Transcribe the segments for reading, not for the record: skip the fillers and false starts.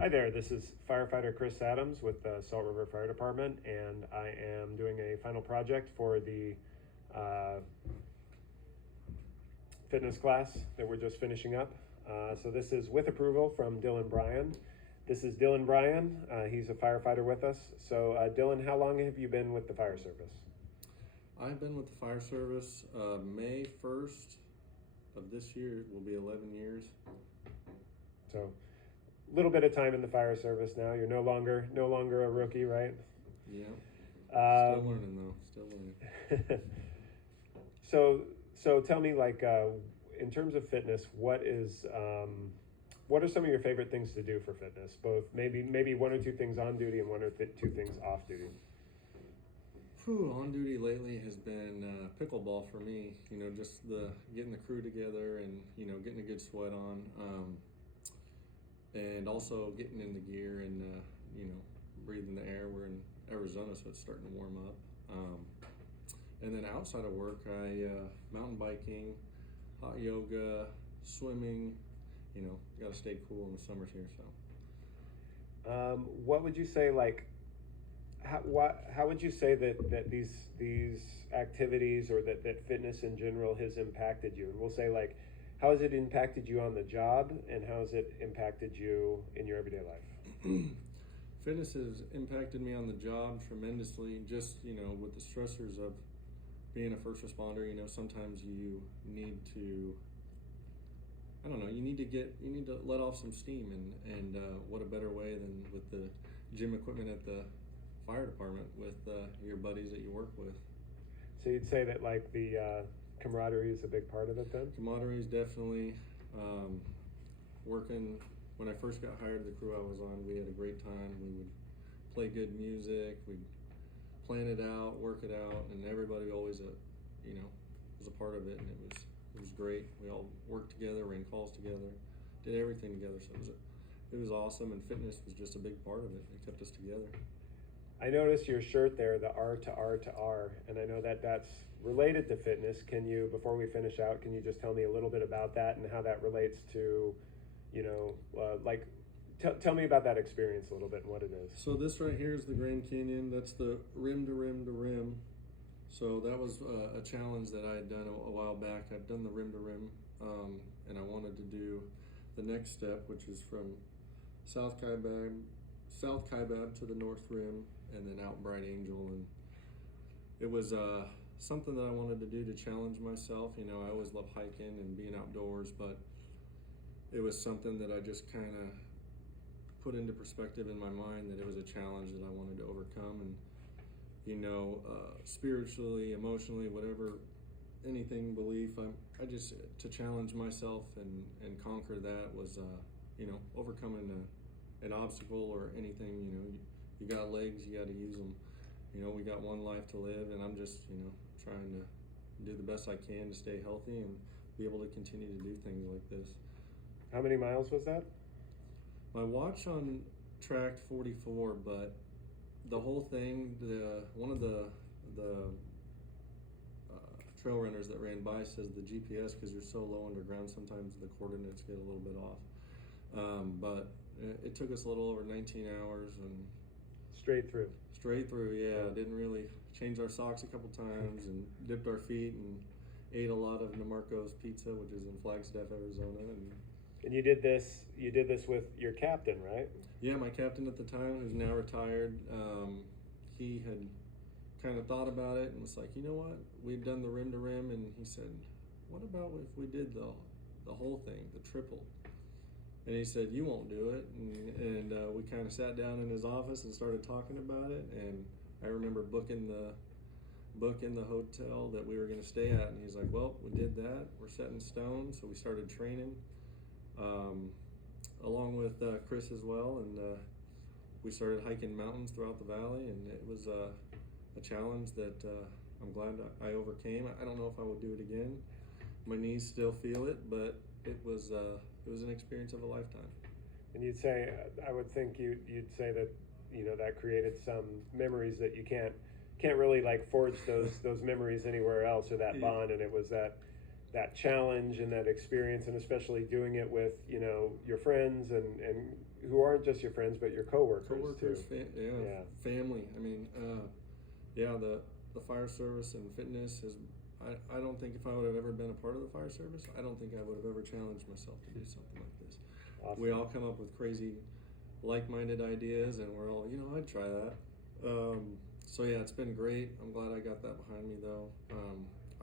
Hi there, this is firefighter Chris Adams with the Salt River Fire Department, and I am doing a final project for the uh, fitness class that we're just finishing up. So this is with approval from Dylan Bryan. This is Dylan Bryan. He's a firefighter with us. So Dylan, how long have you been with the fire service? I've been with the fire service. May 1st of this year will be 11 years. So a little bit of time in the fire service now. You're no longer a rookie, right? Yeah. Still Um, learning though. Still learning. so tell me, like, in terms of fitness, what are some of your favorite things to do for fitness? Both maybe one or two things on duty and one or two things off duty. Whew, on duty lately has been pickleball for me. You know, just the getting the crew together and getting a good sweat on, and also getting in the gear and breathing the air. We're in Arizona, so it's starting to warm up. And then outside of work, I mountain biking, hot yoga, swimming. Got to stay cool in the summers here. So, What would you say, like, how would you say that these activities or that fitness in general has impacted you? And we'll say, like, how has it impacted you on the job, and how has it impacted you in your everyday life? fitness has impacted me on the job tremendously. Just with the stressors of being a first responder, sometimes you need to. I don't know. You need to let off some steam, and what a better way than with the gym equipment at the fire department with your buddies that you work with. So you'd say that, like, the camaraderie is a big part of it then? Camaraderie is definitely working. When I first got hired, the crew I was on, we had a great time. We would play good music. We'd plan it out, work it out, and everybody always, was a part of it, and it was great. We all worked together, ran calls together, did everything together. So it was awesome, and fitness was just a big part of it. It kept us together. I noticed your shirt there, the R to R to R, and I know that that's related to fitness. Can you, before we finish out, can you just tell me a little bit about that and how that relates to, like, tell me about that experience a little bit and what it is. So this right here is the Grand Canyon. That's the rim to rim to rim. So that was a challenge that I had done a while back. I've done the rim to rim, and I wanted to do the next step, which is from South Kaibab to the North Rim, and then out Bright Angel. And it was something that I wanted to do to challenge myself. I always love hiking and being outdoors, but it was something that I just kind of put into perspective in my mind that it was a challenge that I wanted to overcome. And spiritually, emotionally, whatever, anything, belief, I just to challenge myself and conquer that was overcoming an obstacle or anything. You got legs, you got to use them. We got one life to live, and I'm just trying to do the best I can to stay healthy and be able to continue to do things like this. How many miles was that? My watch on tracked 44, but the whole thing, one of the trail runners that ran by says the GPS, because you're so low underground, sometimes the coordinates get a little bit off. But it took us a little over 19 hours and Straight through. straight through. Yeah, didn't really change our socks a couple times and dipped our feet and ate a lot of Namarco's pizza, which is in Flagstaff, Arizona. And you did this with your captain, right? Yeah, my captain at the time, who's now retired, he had kind of thought about it and was like, you know what? We'd done the rim to rim, and he said, what about if we did the whole thing, the triple? And he said, you won't do it. And we kind of sat down in his office and started talking about it. And I remember booking the hotel that we were going to stay at. And he's like, well, we did that. We're set in stone. So we started training. Along with Chris as well, and we started hiking mountains throughout the valley, and it was a challenge that I'm glad I overcame. I don't know if I would do it again. My knees still feel it, but it was an experience of a lifetime. And you'd say, I would think you'd say that that created some memories that you can't really, like, forge those memories anywhere else, or that bond. And it was that challenge and that experience, and especially doing it with your friends and who aren't just your friends, but your coworkers Coworkers, too. yeah, family. I mean, yeah, the fire service and fitness is. I don't think if I would have ever been a part of the fire service, I don't think I would have ever challenged myself to do something like this. Awesome. We all come up with crazy, like-minded ideas, and we're all, I'd try that. So yeah, it's been great. I'm glad I got that behind me, though.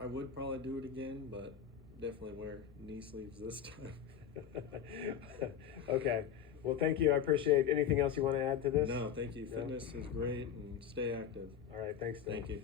I would probably do it again, but definitely wear knee sleeves this time. Okay. Well, thank you. I appreciate. Anything else you want to add to this? No, thank you. No? Fitness is great, and stay active. All right. Thanks, Tim. Thank you.